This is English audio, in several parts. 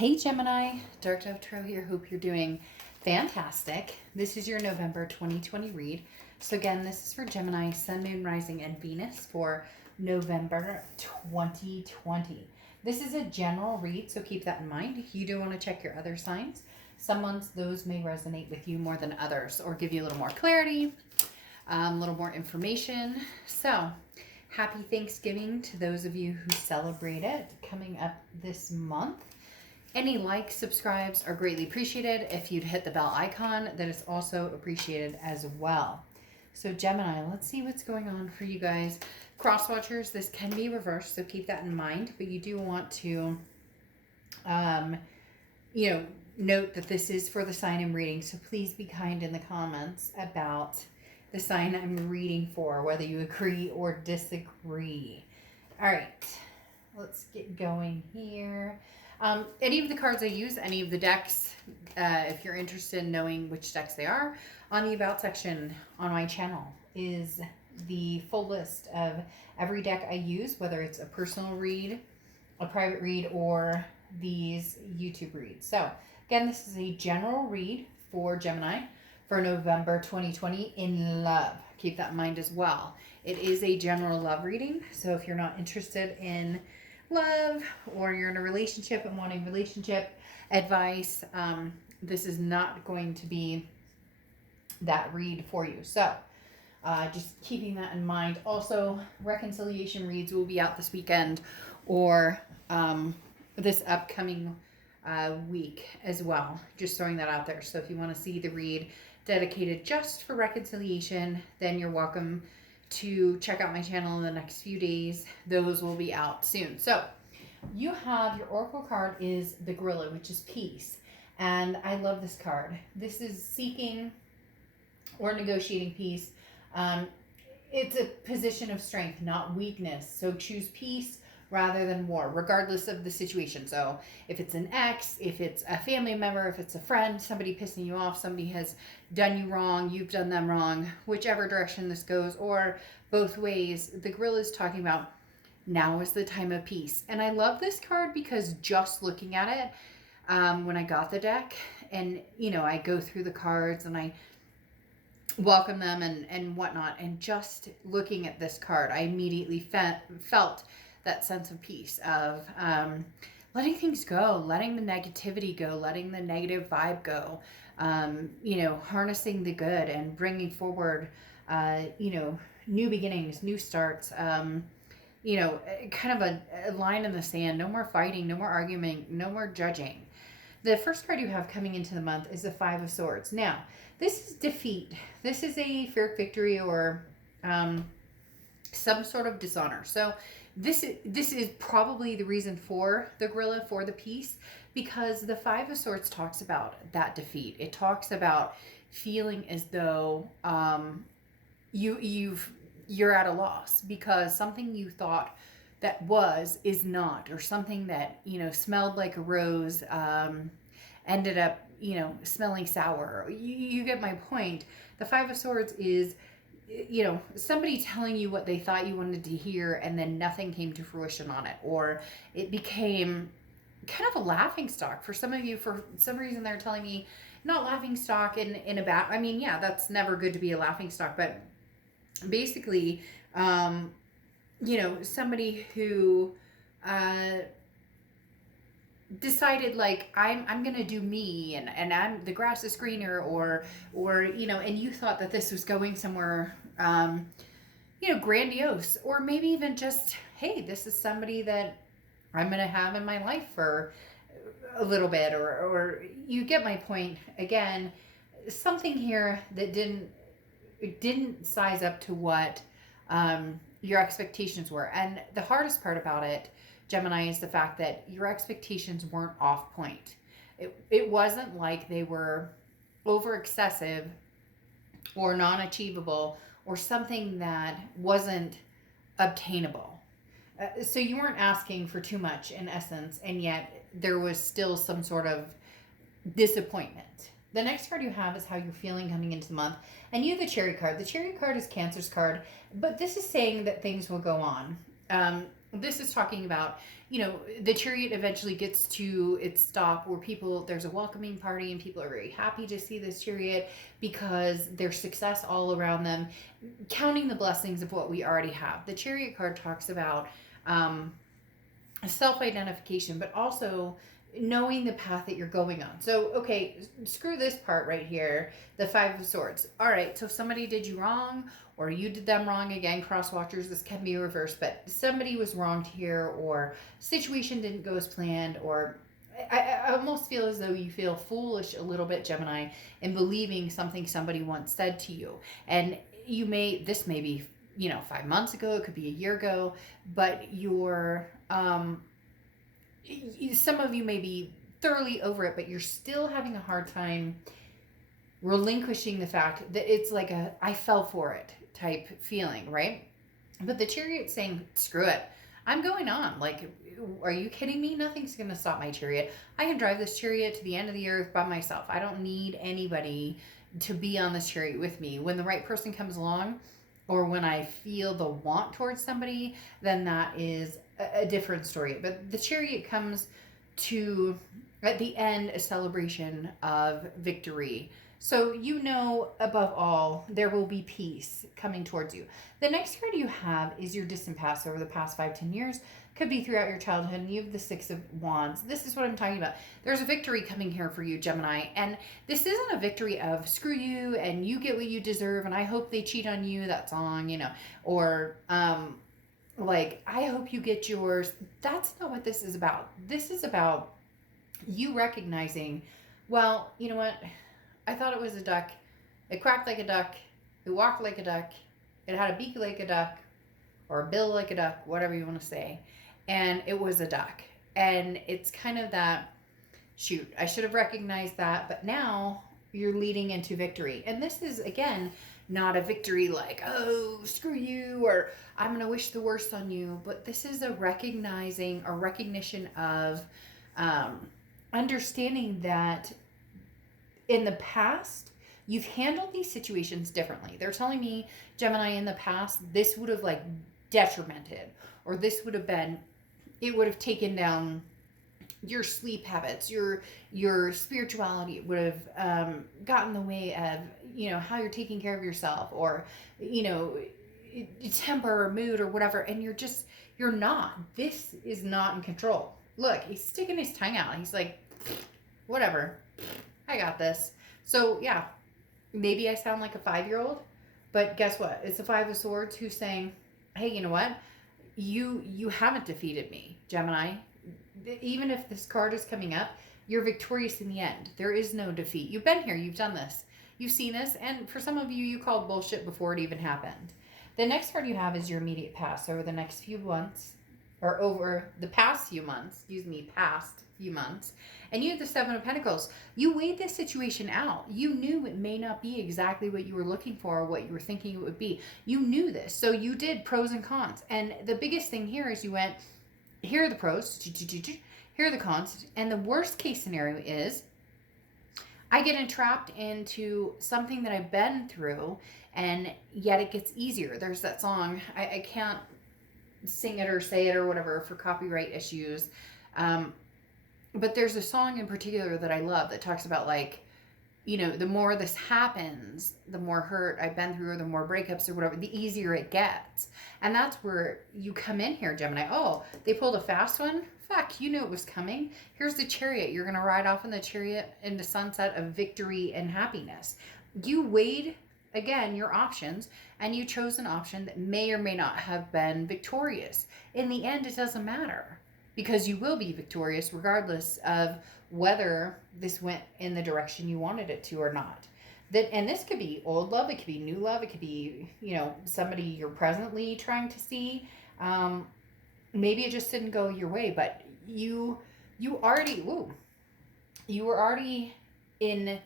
Hey Gemini, Dark Dove Tarot here. Hope you're doing fantastic. This is your November 2020 read. So again, this is for Gemini, Sun, Moon, Rising, and Venus for November 2020. This is a general read, so keep that in mind. You do want to check your other signs. Some months those may resonate with you more than others or give you a little more clarity, a little more information. So happy Thanksgiving to those of you who celebrate it coming up this month. Any likes, subscribes are greatly appreciated. If you'd hit the bell icon, that is also appreciated as well. So Gemini, let's see what's going on for you guys. Cross watchers, this can be reversed, so keep that in mind. But you do want to, note that this is for the sign I'm reading. So please be kind in the comments about the sign I'm reading for, whether you agree or disagree. All right, let's get going here. Any of the cards I use, any of the decks, if you're interested in knowing which decks they are, on the About section on my channel is the full list of every deck I use, whether it's a personal read, a private read, or these YouTube reads. So, again, this is a general read for Gemini for November 2020 in love. Keep that in mind as well. It is a general love reading, so if you're not interested in love or you're in a relationship and wanting relationship advice, this is not going to be that read for you. So just keeping that in mind. Also, reconciliation reads will be out this weekend or this upcoming week as well. Just throwing that out there. So if you want to see the read dedicated just for reconciliation, then you're welcome to check out my channel in the next few days. Those will be out soon. So you have your oracle card is the gorilla, which is peace. And I love this card. This is seeking or negotiating peace. It's a position of strength, not weakness. So choose peace rather than war, regardless of the situation. So if it's an ex, if it's a family member, if it's a friend, somebody pissing you off, somebody has done you wrong, you've done them wrong, whichever direction this goes, or both ways, the gorilla is talking about now is the time of peace. And I love this card because just looking at it, when I got the deck and, I go through the cards and I welcome them and whatnot, and just looking at this card, I immediately felt that sense of peace of letting things go, letting the negativity go, letting the negative vibe go, harnessing the good and bringing forward, new beginnings, new starts, kind of a line in the sand. No more fighting, no more arguing, no more judging. The first card you have coming into the month is the Five of Swords. Now, this is defeat. This is a Pyrrhic victory or some sort of dishonor. So this is probably the reason for the gorilla, for the peace, because the Five of Swords talks about that defeat. It talks about feeling as though you're at a loss because something you thought that is not, or something that smelled like a rose ended up smelling sour. You get my point. The Five of Swords is somebody telling you what they thought you wanted to hear and then nothing came to fruition on it, or it became kind of a laughing stock for some of you. For some reason they're telling me not laughing stock in a bad, that's never good to be a laughing stock, but basically somebody who decided like I'm gonna do me and I'm the grass is greener or and you thought that this was going somewhere grandiose, or maybe even just, hey, this is somebody that I'm gonna have in my life for a little bit, or you get my point. Again, something here that didn't size up to what your expectations were. And the hardest part about it, Gemini, is the fact that your expectations weren't off point. It wasn't like they were over excessive or non-achievable or something that wasn't obtainable. So you weren't asking for too much in essence, and yet there was still some sort of disappointment. The next card you have is how you're feeling coming into the month. And you have the Chariot card. The Chariot card is Cancer's card, but this is saying that things will go on. this is talking about, the chariot eventually gets to its stop where there's a welcoming party and people are very happy to see this chariot because there's success all around them, counting the blessings of what we already have. The chariot card talks about self-identification, but also knowing the path that you're going on. So, okay, screw this part right here, the Five of Swords. All right, so if somebody did you wrong or you did them wrong, again, cross watchers, this can be reversed, but somebody was wronged here, or situation didn't go as planned, or I almost feel as though you feel foolish a little bit, Gemini, in believing something somebody once said to you. And this may be, 5 months ago, it could be a year ago, but some of you may be thoroughly over it, but you're still having a hard time relinquishing the fact that it's like I fell for it type feeling, right? But the chariot's saying, screw it. I'm going on. Like, are you kidding me? Nothing's going to stop my chariot. I can drive this chariot to the end of the earth by myself. I don't need anybody to be on this chariot with me. When the right person comes along, or when I feel the want towards somebody, then that is a different story. But the chariot comes to, at the end, a celebration of victory. So above all, there will be peace coming towards you. The next card you have is your distant past over the past 5-10 years. Could be throughout your childhood. And you have the Six of Wands. This is what I'm talking about. There's a victory coming here for you, Gemini. And this isn't a victory of screw you and you get what you deserve and I hope they cheat on you, that song, or like, I hope you get yours. That's not what this is about. This is about you recognizing, well, you know what? I thought it was a duck. It quacked like a duck. It walked like a duck. It had a beak like a duck, or a bill like a duck, whatever you want to say. And it was a duck. And it's kind of that, shoot, I should have recognized that, but now you're leading into victory. And this is, again, not a victory like, oh, screw you, or I'm going to wish the worst on you. But this is a recognition of understanding that in the past, you've handled these situations differently. They're telling me, Gemini, in the past, this would have like detrimented, or this would have been, it would have taken down your sleep habits, your spirituality. It would have gotten in the way of, how you're taking care of yourself, or, temper or mood or whatever. And you're not. This is not in control. Look, he's sticking his tongue out. He's like, whatever, I got this. So yeah, maybe I sound like a 5-year-old, but guess what? It's the Five of Swords who's saying, hey, you know what? You haven't defeated me, Gemini. Even if this card is coming up, you're victorious in the end. There is no defeat. You've been here. You've done this. You've seen this. And for some of you, you called bullshit before it even happened. The next card you have is your immediate past over the next few months, or over the past few months, and you have the Seven of Pentacles. You weighed this situation out. You knew it may not be exactly what you were looking for or what you were thinking it would be. You knew this. So you did pros and cons. And the biggest thing here is you went, here are the pros, here are the cons. And the worst case scenario is I get entrapped into something that I've been through, and yet it gets easier. There's that song. I can't sing it or say it or whatever for copyright issues. But there's a song in particular that I love that talks about, like, the more this happens, the more hurt I've been through, or the more breakups or whatever, the easier it gets. And that's where you come in here, Gemini. Oh, they pulled a fast one? Fuck, you knew it was coming. Here's the chariot. You're going to ride off in the chariot into sunset of victory and happiness. You weighed, again, your options, and you chose an option that may or may not have been victorious. In the end, it doesn't matter, because you will be victorious regardless of whether this went in the direction you wanted it to or not. And this could be old love, it could be new love, it could be, somebody you're presently trying to see. Maybe it just didn't go your way, but you were already in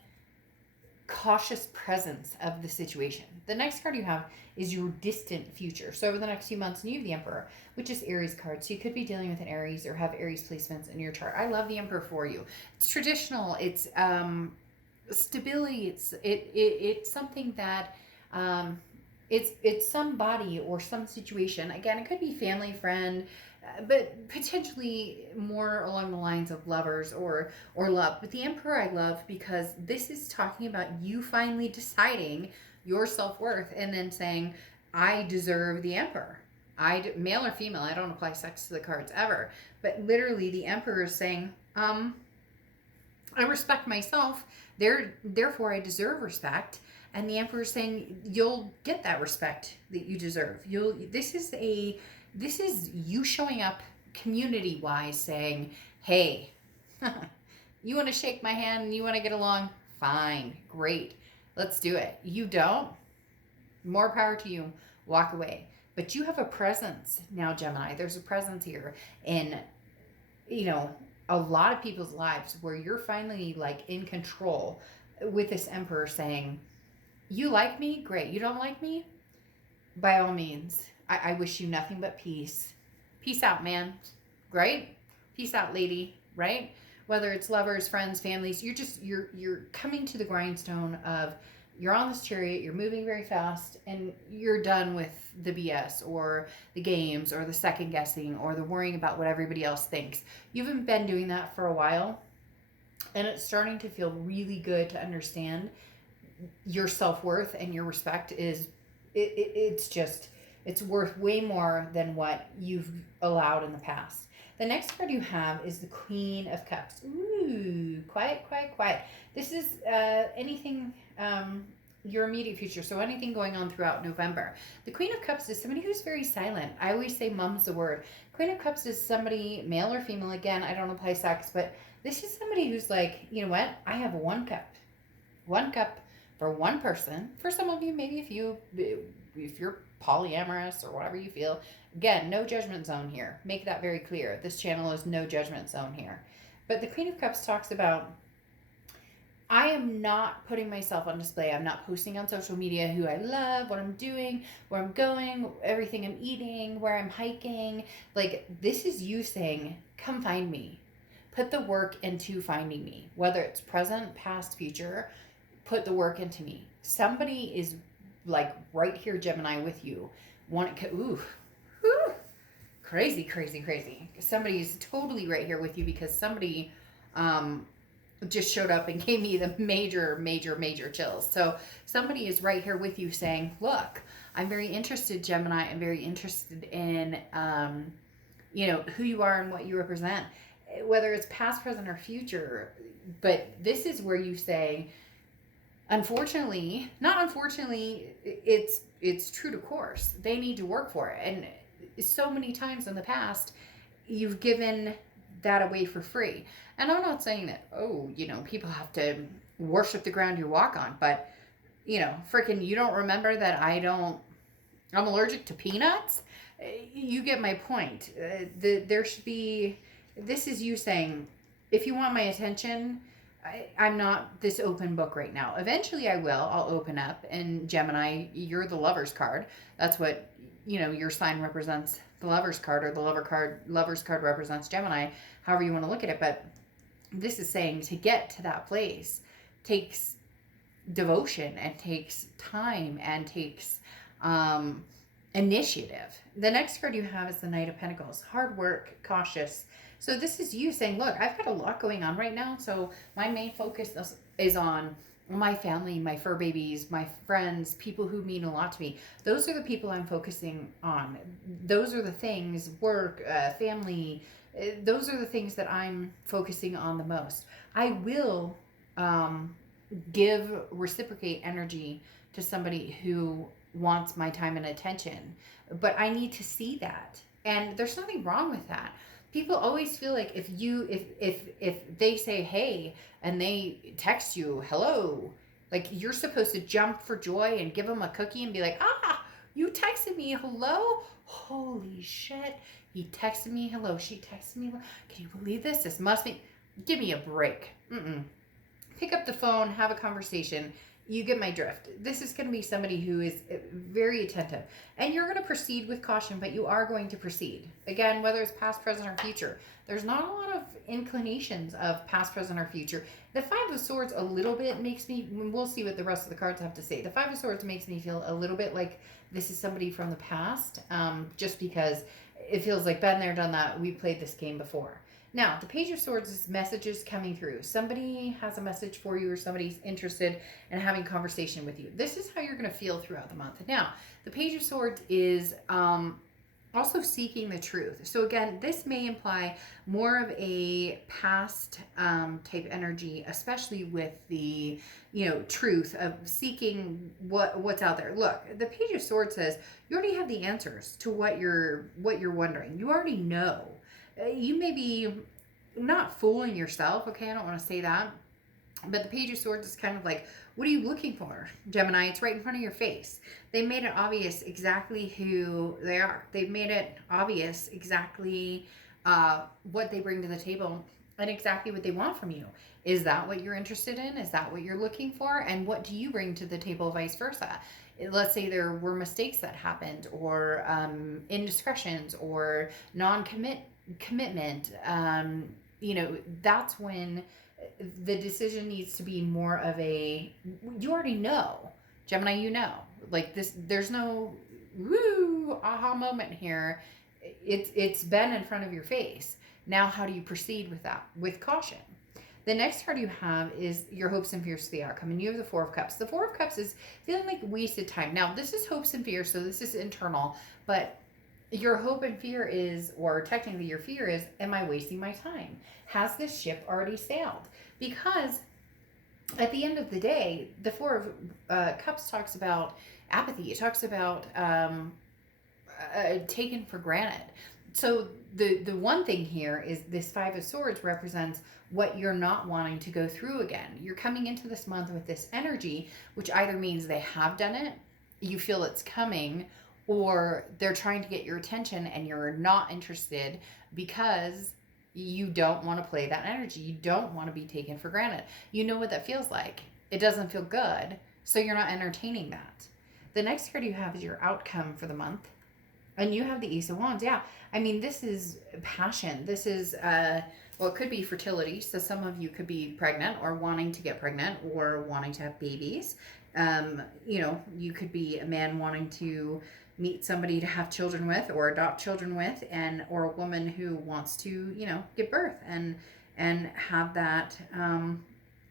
cautious presence of the situation. The next card you have is your distant future. So over the next few months, you have the Emperor, which is Aries card. So you could be dealing with an Aries or have Aries placements in your chart. I love the Emperor for you. It's traditional. It's stability. It's something that it's somebody or some situation. Again, it could be family, friend, but potentially more along the lines of lovers or love. But the Emperor I love because this is talking about you finally deciding your self-worth and then saying, I deserve the Emperor. Male or female, I don't apply sex to the cards ever, but literally the Emperor is saying, I respect myself, therefore I deserve respect. And the Emperor is saying, you'll get that respect that you deserve. This is you showing up community wise saying, hey, you want to shake my hand and you want to get along? Fine, great, let's do it. You don't? More power to you. Walk away. But you have a presence now, Gemini. There's a presence here in, a lot of people's lives where you're finally like in control with this Emperor saying, you like me? Great. You don't like me? By all means, I wish you nothing but peace. Peace out, man. Right? Peace out, lady. Right? Whether it's lovers, friends, families, you're coming to the grindstone of, you're on this chariot, you're moving very fast, and you're done with the BS or the games or the second guessing or the worrying about what everybody else thinks. You haven't been doing that for a while, and it's starting to feel really good to understand your self-worth and your respect is, it's worth way more than what you've allowed in the past. The next card you have is the Queen of Cups. Ooh, quiet, quiet, quiet. This is anything, your immediate future. So anything going on throughout November. The Queen of Cups is somebody who's very silent. I always say mum's the word. Queen of Cups is somebody, male or female. Again, I don't apply sex, but this is somebody who's like, you know what? I have one cup. One cup for one person. For some of you, maybe if you're polyamorous or whatever you feel. Again, no judgment zone here. Make that very clear. This channel is no judgment zone here. But the Queen of Cups talks about, I am not putting myself on display. I'm not posting on social media who I love, what I'm doing, where I'm going, everything I'm eating, where I'm hiking. Like, this is you saying, come find me. Put the work into finding me. Whether it's present, past, future, put the work into me. Somebody is like right here, Gemini, with you. Crazy, crazy, crazy. Somebody's totally right here with you because somebody just showed up and gave me the major, major, major chills. So somebody is right here with you saying, look, I'm very interested, Gemini. I'm very interested in, who you are and what you represent, whether it's past, present, or future. But this is where you say, unfortunately, not unfortunately, it's true to course. They need to work for it. And so many times in the past, you've given that away for free. And I'm not saying that, people have to worship the ground you walk on, but, freaking, you don't remember that I'm allergic to peanuts? You get my point. There should be, this is you saying, if you want my attention, I'm not this open book right now. Eventually I will. I'll open up. And Gemini, you're the Lover's card. That's what, your sign represents, the Lover's card, or the Lover's card represents Gemini, however you want to look at it. But this is saying to get to that place takes devotion and takes time and takes initiative. The next card you have is the Knight of Pentacles. Hard work, cautious. So this is you saying, look, I've got a lot going on right now. So my main focus is on my family, my fur babies, my friends, people who mean a lot to me. Those are the people I'm focusing on. Those are the things, work, family. Those are the things that I'm focusing on the most. I will reciprocate energy to somebody who wants my time and attention. But I need to see that. And there's nothing wrong with that. People always feel like if they say hey and they text you hello, like you're supposed to jump for joy and give them a cookie and be like, you texted me hello? Holy shit. He texted me hello. She texted me hello. Can you believe this? This must be, give me a break. Pick up the phone, have a conversation. You get my drift. This is going to be somebody who is very attentive. And you're going to proceed with caution, but you are going to proceed. Again, whether it's past, present, or future. There's not a lot of inclinations of past, present, or future. The Five of Swords a little bit makes me, we'll see what the rest of the cards have to say. The Five of Swords makes me feel a little bit like this is somebody from the past, just because it feels like been there, done that. We played this game before. Now, the Page of Swords is messages coming through. Somebody has a message for you, or somebody's interested in having conversation with you. This is how you're going to feel throughout the month. Now, the Page of Swords is also seeking the truth. So again, this may imply more of a past type energy, especially with the, truth of seeking what's out there. Look, the Page of Swords says you already have the answers to what you're wondering. You already know. You may be not fooling yourself. Okay, I don't want to say that. But the Page of Swords is kind of like, what are you looking for, Gemini? It's right in front of your face. They made it obvious exactly who they are. They've made it obvious exactly what they bring to the table and exactly what they want from you. Is that what you're interested in? Is that what you're looking for? And what do you bring to the table, vice versa? Let's say there were mistakes that happened, or indiscretions, or commitment. That's when the decision needs to be more of a, you already know, Gemini, like this, there's no woo aha moment here. It's been in front of your face. Now, how do you proceed with that? With caution. The next card you have is your hopes and fears for the outcome, and you have the Four of Cups. The Four of Cups is feeling like wasted time. Now, this is hopes and fears, so this is internal, but your hope and fear is, or technically your fear is, am I wasting my time? Has this ship already sailed? Because at the end of the day, the Four of Cups talks about apathy. It talks about taken for granted. So the one thing here is this Five of Swords represents what you're not wanting to go through again. You're coming into this month with this energy, which either means they have done it, you feel it's coming, or they're trying to get your attention and you're not interested because you don't want to play that energy. You don't want to be taken for granted. You know what that feels like. It doesn't feel good, so you're not entertaining that. The next card you have is your outcome for the month. And you have the Ace of Wands. Yeah. I mean, this is passion. This is, well, it could be fertility. So some of you could be pregnant or wanting to get pregnant or wanting to have babies. You could be a man wanting to meet somebody to have children with or adopt children with, or a woman who wants to, give birth and have that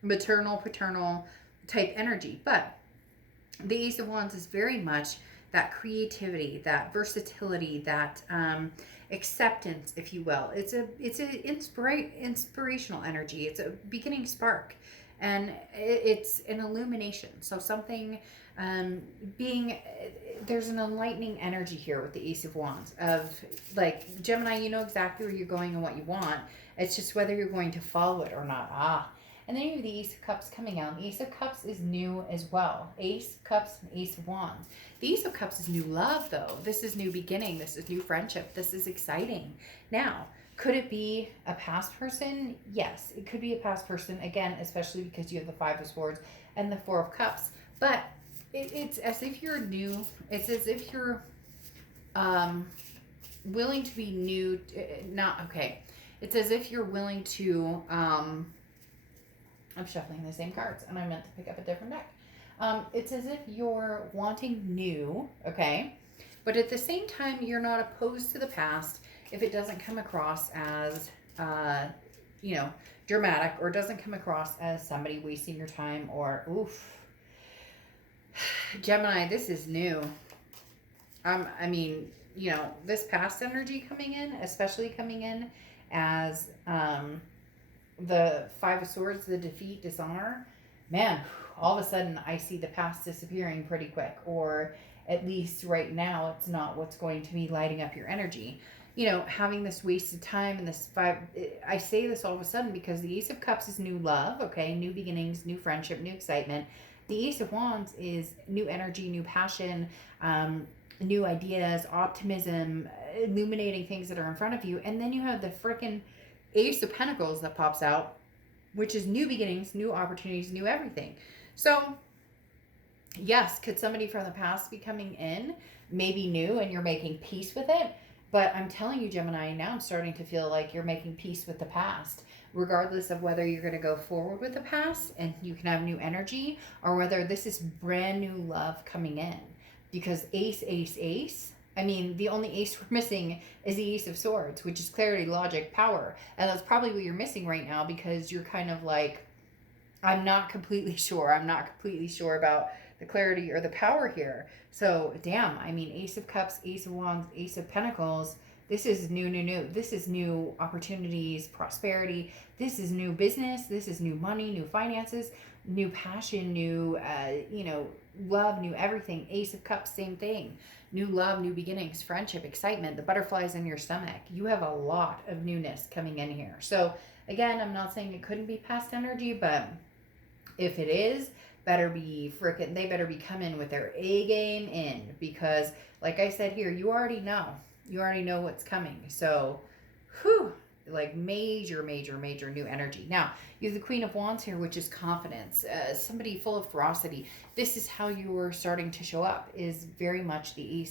maternal, paternal type energy. But the Ace of Wands is very much that creativity, that versatility, that acceptance, if you will. It's an inspirational energy. It's a beginning spark, and it's an illumination. So something there's an enlightening energy here with the Ace of Wands of, like, Gemini, you know exactly where you're going and what you want. It's just whether you're going to follow it or not. And then you have the Ace of Cups coming out. The Ace of Cups is new as well. Ace of Cups and Ace of Wands. The Ace of Cups is new love, though. This is new beginning. This is new friendship. This is exciting. Now, could it be a past person? Yes, it could be a past person. Again, especially because you have the Five of Swords and the Four of Cups. But it's as if you're new. It's as if you're willing to be new. It's as if you're willing to... I'm shuffling the same cards, and I meant to pick up a different deck. It's as if you're wanting new, okay? But at the same time, you're not opposed to the past if it doesn't come across as, dramatic, or doesn't come across as somebody wasting your time, or, oof. Gemini, this is new. This past energy coming in, especially coming in as... the Five of Swords, the defeat, dishonor, man, all of a sudden I see the past disappearing pretty quick, or at least right now it's not what's going to be lighting up your energy. Having this wasted time and this I say this all of a sudden because the Ace of Cups is new love, okay, new beginnings, new friendship, new excitement. The Ace of Wands is new energy, new passion, new ideas, optimism, illuminating things that are in front of you. And then you have the frickin' Ace of Pentacles that pops out, which is new beginnings, new opportunities, new everything. So, yes, could somebody from the past be coming in, maybe new, and you're making peace with it? But I'm telling you, Gemini, now I'm starting to feel like you're making peace with the past, regardless of whether you're going to go forward with the past and you can have new energy, or whether this is brand new love coming in. Because Ace, Ace, Ace, I mean, the only ace we're missing is the Ace of Swords, which is clarity, logic, power. And that's probably what you're missing right now, because you're kind of like, I'm not completely sure. I'm not completely sure about the clarity or the power here. So, damn, I mean, Ace of Cups, Ace of Wands, Ace of Pentacles. This is new. This is new opportunities, prosperity. This is new business. This is new money, new finances, new passion, new, love, new everything. Ace of Cups, same thing. New love, new beginnings, friendship, excitement, the butterflies in your stomach. You have a lot of newness coming in here. So, again, I'm not saying it couldn't be past energy, but if it is, they better be coming with their A game in, because like I said here, you already know what's coming. So, like major new energy. Now, you have the Queen of Wands here, which is confidence, somebody full of ferocity. This is how you are starting to show up, is very much the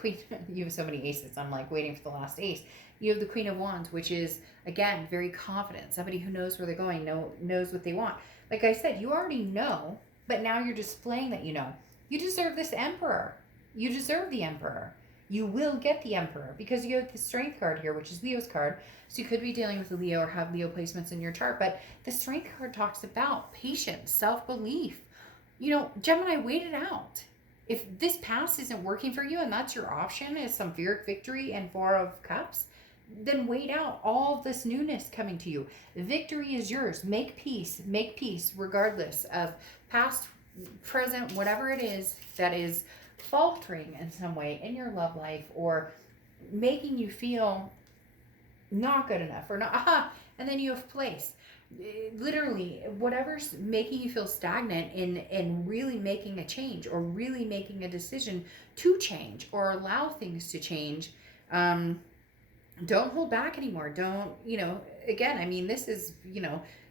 Queen. You have so many aces, I'm like waiting for the last ace. You have the Queen of Wands, which is, again, very confident, somebody who knows where they're going, knows what they want. Like I said, you already know, but now you're displaying that you know. You deserve this Emperor. You deserve the Emperor. You will get the Emperor, because you have the Strength card here, which is Leo's card. So you could be dealing with a Leo or have Leo placements in your chart. But the Strength card talks about patience, self-belief. Gemini, wait it out. If this pass isn't working for you and that's your option, is some Pyrrhic victory and Four of Cups, then wait out all of this newness coming to you. Victory is yours. Make peace regardless of past, present, whatever it is that is faltering in some way in your love life, or making you feel not good enough, or not, and then you have place. Literally, whatever's making you feel stagnant in really making a change, or really making a decision to change, or allow things to change. Don't hold back anymore. Don't, again, I mean, this is,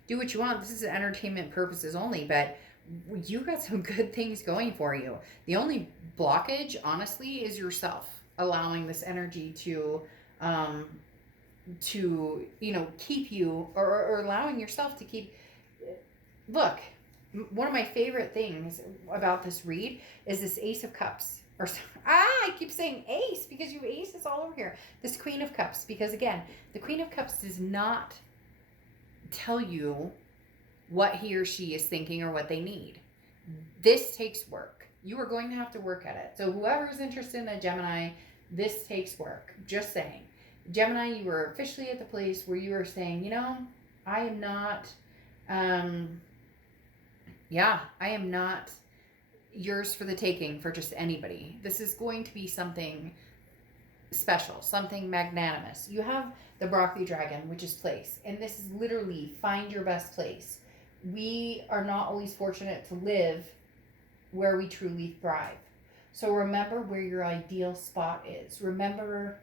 do what you want. This is entertainment purposes only, but you got some good things going for you. The only blockage, honestly, is yourself allowing this energy to keep you, or allowing yourself to keep. Look, one of my favorite things about this read is this Ace of Cups. I keep saying ace because you have aces all over here. This Queen of Cups, because again, the Queen of Cups does not tell you what he or she is thinking or what they need. This takes work. You are going to have to work at it. So whoever is interested in a Gemini, this takes work. Just saying. Gemini, you are officially at the place where you are saying, I am not, I am not yours for the taking for just anybody. This is going to be something special, something magnanimous. You have the broccoli dragon, which is place, and this is literally find your best place. We are not always fortunate to live where we truly thrive. So remember where your ideal spot is. Remember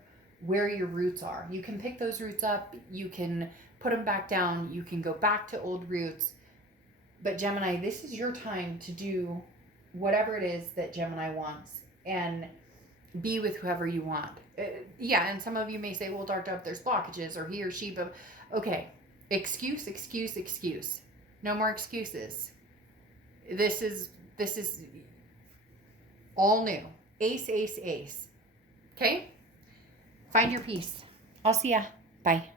where your roots are. You can pick those roots up, you can put them back down, you can go back to old roots. But Gemini, this is your time to do whatever it is that Gemini wants, and be with whoever you want. And some of you may say, well, Dark Dove, there's blockages, or he or she, but okay. Excuse. No more excuses. This is all new. Ace. Okay? Find your peace. I'll see ya. Bye.